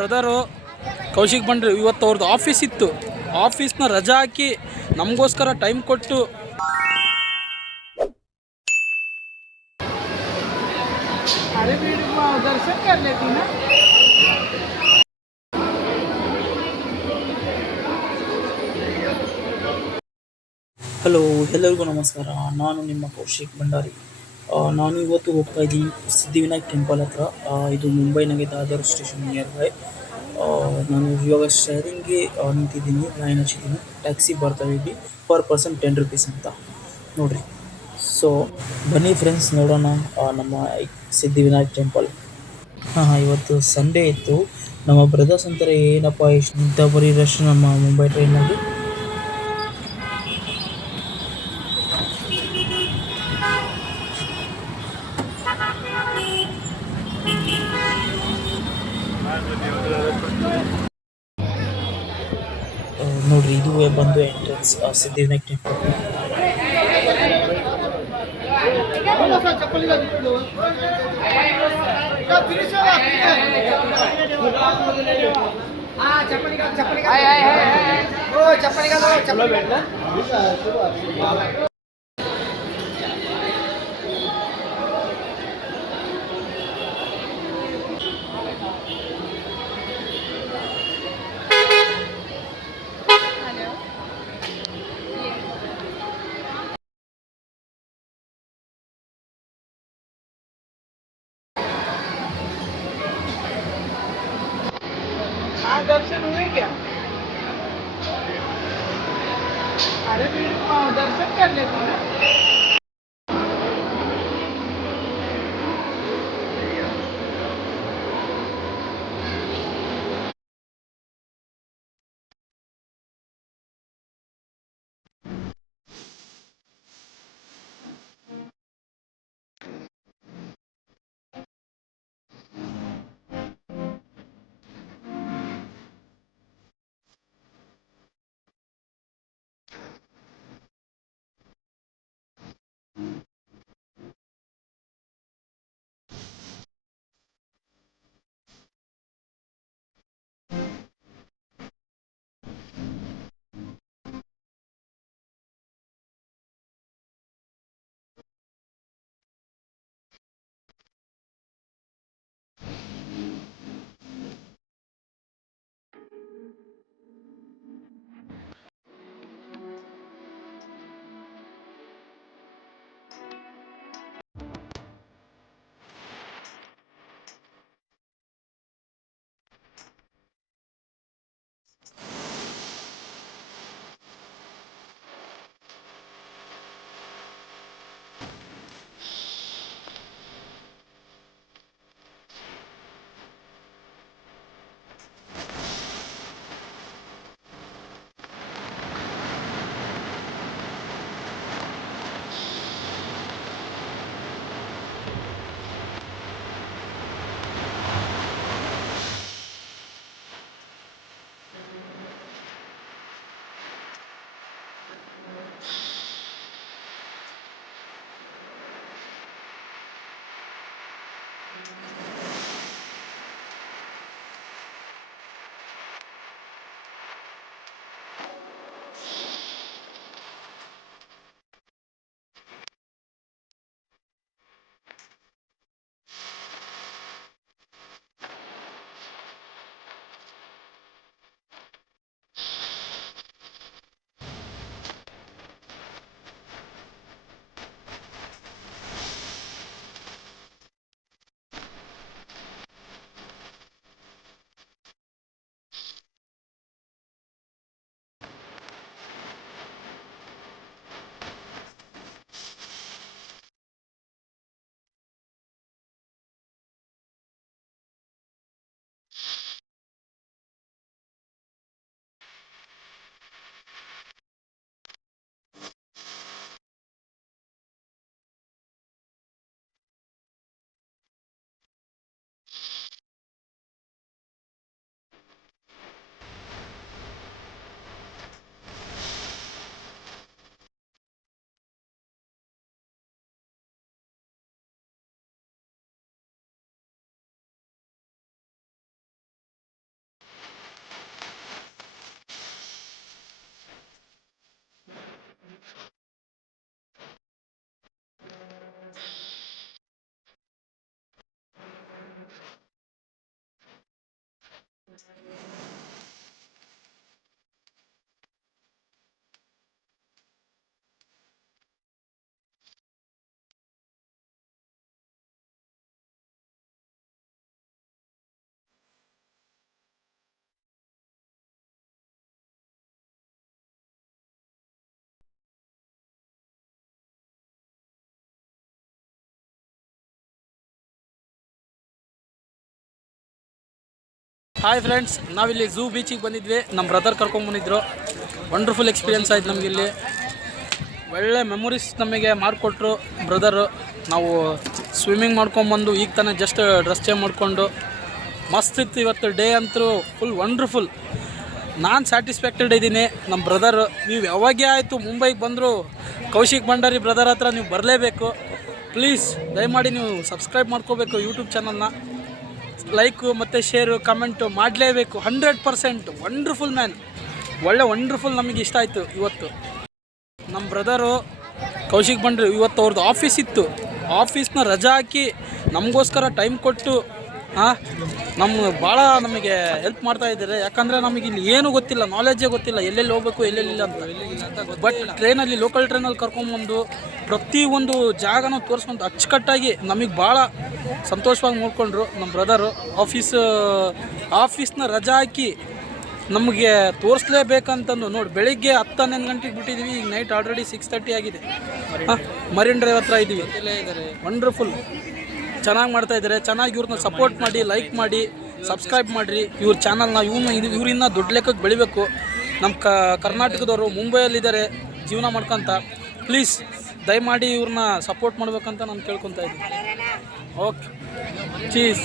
Brother Kaushik ಬಂಡ್ರು ಇವತ್ತು ಅವ್ರದ್ದು office ಇತ್ತು. ಆಫೀಸ್ನ ರಜಾ ಹಾಕಿ ನಮಗೋಸ್ಕರ ಟೈಮ್ ಕೊಟ್ಟು ಹಲೋ, ಎಲ್ಲರಿಗೂ ನಮಸ್ಕಾರ. ನಾನು ನಿಮ್ಮ ಕೌಶಿಕ್ ಭಂಡಾರಿ. ನಾನು ಇವತ್ತು ಹೋಗ್ತಾ ಇದ್ದೀನಿ ಸಿದ್ಧಿವಿನಾಯಕ್ ಟೆಂಪಲ್ ಹತ್ರ. ಇದು ಮುಂಬೈನಾಗೆ ದಾದರ್ ಸ್ಟೇಷನ್ ನಿಯರ್ ಬೈ. ನಾನು ಇವಾಗ ಶೇರಿಂಗ್ಗೆ ನಿಂತಿದ್ದೀನಿ, ಲೈನ್ ಹಚ್ಚಿದ್ದೀನಿ. ಟ್ಯಾಕ್ಸಿ ಬರ್ತಾ ಇದ್ದೀನಿ, ಪರ್ ಪರ್ಸನ್ 10 rupees ಅಂತ ನೋಡಿರಿ. ಸೊ ಬನ್ನಿ ಫ್ರೆಂಡ್ಸ್, ನೋಡೋಣ ನಮ್ಮ ಸಿದ್ಧಿವಿನಾಯಕ್ ಟೆಂಪಲ್. ಇವತ್ತು ಸಂಡೇ ಇತ್ತು. ನಮ್ಮ ಬ್ರದರ್ಸ್ ಅಂತಾರೆ, ಏನಪ್ಪ ಇಷ್ಟು ಬರೀ ರಶ್ ನಮ್ಮ ಮುಂಬೈ ಟ್ರೈನಲ್ಲಿ. ನೋಡ್ರಿ, ಇದುವೇ ಬಂದು ಎಂಟ್ರೆನ್ಸ್ ಸಿದ್ಧಿವಿನಾಯಕ್ ಟೆಂಪಲ್. दर्शन हुए क्या? अरे दर्शन कर लेते ना. ಹಾಯ್ ಫ್ರೆಂಡ್ಸ್, ನಾವಿಲ್ಲಿ ಝೂ ಬೀಚಿಗೆ ಬಂದಿದ್ವಿ. ನಮ್ಮ ಬ್ರದರ್ ಕರ್ಕೊಂಡ್ಬಂದಿದ್ರು. ವಂಡರ್ಫುಲ್ ಎಕ್ಸ್ಪೀರಿಯನ್ಸ್ ಆಯ್ತು ನಮಗಿಲ್ಲಿ. ಒಳ್ಳೆ ಮೆಮೊರೀಸ್ ನಮಗೆ ಮಾಡಿಕೊಟ್ರು ಬ್ರದರು. ನಾವು ಸ್ವಿಮ್ಮಿಂಗ್ ಮಾಡ್ಕೊಂಬಂದು ಈಗ ತಾನೇ ಜಸ್ಟ್ ಡ್ರೆಸ್ ಚೇಂಜ್ ಮಾಡಿಕೊಂಡು ಮಸ್ತ್ ಇತ್ತು. ಇವತ್ತು ಡೇ ಅಂತೂ ಫುಲ್ ವಂಡರ್ಫುಲ್. ನಾನು ಸ್ಯಾಟಿಸ್ಫ್ಯಾಕ್ಟೆಡ್ ಇದ್ದೀನಿ. ನಮ್ಮ ಬ್ರದರು, ನೀವು ಯಾವಾಗೇ ಆಯಿತು ಮುಂಬೈಗೆ ಬಂದರೂ ಕೌಶಿಕ್ ಭಂಡಾರಿ ಬ್ರದರ್ ಹತ್ರ ನೀವು ಬರಲೇಬೇಕು. ಪ್ಲೀಸ್ ದಯಮಾಡಿ ನೀವು ಸಬ್ಸ್ಕ್ರೈಬ್ ಮಾಡ್ಕೋಬೇಕು ಯೂಟ್ಯೂಬ್ ಚಾನಲ್ನ. ಲೈಕು ಮತ್ತು ಶೇರು ಕಮೆಂಟು ಮಾಡಲೇಬೇಕು. 100% ವಂಡರ್ಫುಲ್ ಮ್ಯಾನ್. ಒಳ್ಳೆ ವಂಡರ್ಫುಲ್ ನಮಗೆ ಇಷ್ಟ ಆಯಿತು ಇವತ್ತು. ನಮ್ಮ ಬ್ರದರು ಕೌಶಿಕ್ ಭಂಡಾರಿ ಇವತ್ತು ಅವ್ರದ್ದು ಆಫೀಸ್ ಇತ್ತು. ಆಫೀಸ್ನ ರಜಾ ಹಾಕಿ ನಮಗೋಸ್ಕರ ಟೈಮ್ ಕೊಟ್ಟು ಭಾಳ ನಮಗೆ ಹೆಲ್ಪ್ ಮಾಡ್ತಾ ಇದ್ದಾರೆ. ಯಾಕಂದರೆ ನಮಗೆ ಇಲ್ಲಿ ಏನೂ ಗೊತ್ತಿಲ್ಲ, ನಾಲೆಡ್ಜೇ ಗೊತ್ತಿಲ್ಲ, ಎಲ್ಲೆಲ್ಲಿ ಹೋಗಬೇಕು ಎಲ್ಲೆಲ್ಲಿಲ್ಲ ಅಂತ. ಬಟ್ ಟ್ರೈನಲ್ಲಿ, ಲೋಕಲ್ ಟ್ರೈನಲ್ಲಿ ಕರ್ಕೊಂಬಂದು ಪ್ರತಿಯೊಂದು ಜಾಗನೂ ತೋರಿಸ್ಕೊಂಡು ಅಚ್ಚುಕಟ್ಟಾಗಿ ನಮಗೆ ಭಾಳ ಸಂತೋಷವಾಗಿ ನೋಡಿಕೊಂಡ್ರು ನಮ್ಮ ಬ್ರದರು. ಆಫೀಸ್ನ ರಜಾ ಹಾಕಿ ನಮಗೆ ತೋರಿಸ್ಲೇಬೇಕಂತಂದು ನೋಡಿ. ಬೆಳಿಗ್ಗೆ 10-11 ಗಂಟೆಗೆ ಬಿಟ್ಟಿದ್ದೀವಿ. ಈಗ ನೈಟ್ ಆಲ್ರೆಡಿ 6:30 ಆಗಿದೆ. ಮರೀನ್ ಡ್ರೈವ್ ಹತ್ರ ಇದ್ದೀವಿ. ವಂಡರ್ಫುಲ್, ಚೆನ್ನಾಗಿ ಮಾಡ್ತಾಯಿದ್ದಾರೆ. ಚೆನ್ನಾಗಿ ಇವ್ರನ್ನ ಸಪೋರ್ಟ್ ಮಾಡಿ, ಲೈಕ್ ಮಾಡಿ, ಸಬ್ಸ್ಕ್ರೈಬ್ ಮಾಡಿರಿ ಇವ್ರ ಚಾನಲ್ನ. ಇವರಿನ್ನ ದೊಡ್ಡ ಲೆಕ್ಕಕ್ಕೆ ಬೆಳಿಬೇಕು. ನಮ್ಮ ಕರ್ನಾಟಕದವರು ಮುಂಬೈಯಲ್ಲಿದ್ದಾರೆ ಜೀವನ ಮಾಡ್ಕೊತ. ಪ್ಲೀಸ್ ದಯಮಾಡಿ ಇವ್ರನ್ನ ಸಪೋರ್ಟ್ ಮಾಡ್ಬೇಕಂತ ನಾನು ಕೇಳ್ಕೊತಾ ಇದ್ದೀನಿ. Okay, cheese.